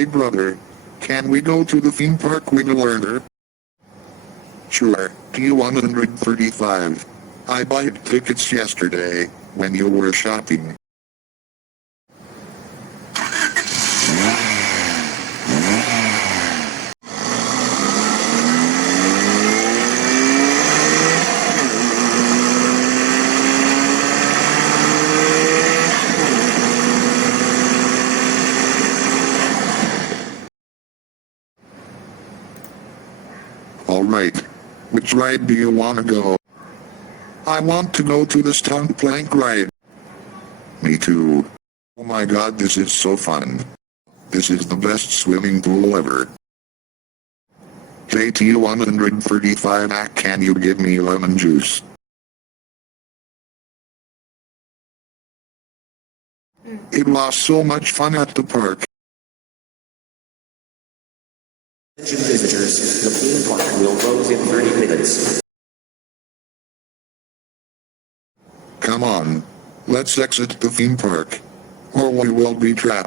Hey brother, can we go to the theme park with a learner? Sure, T135. I bought tickets yesterday, when you were shopping. Alright. Which ride do you wanna go? I want to go to the stunt plank ride. Me too. Oh my god, this is so fun. This is the best swimming pool ever. Hey T135, can you give me lemon juice? It was so much fun at the park. Attention visitors, the theme park will close in 30 minutes. Come on. Let's exit the theme park. Or we will be trapped.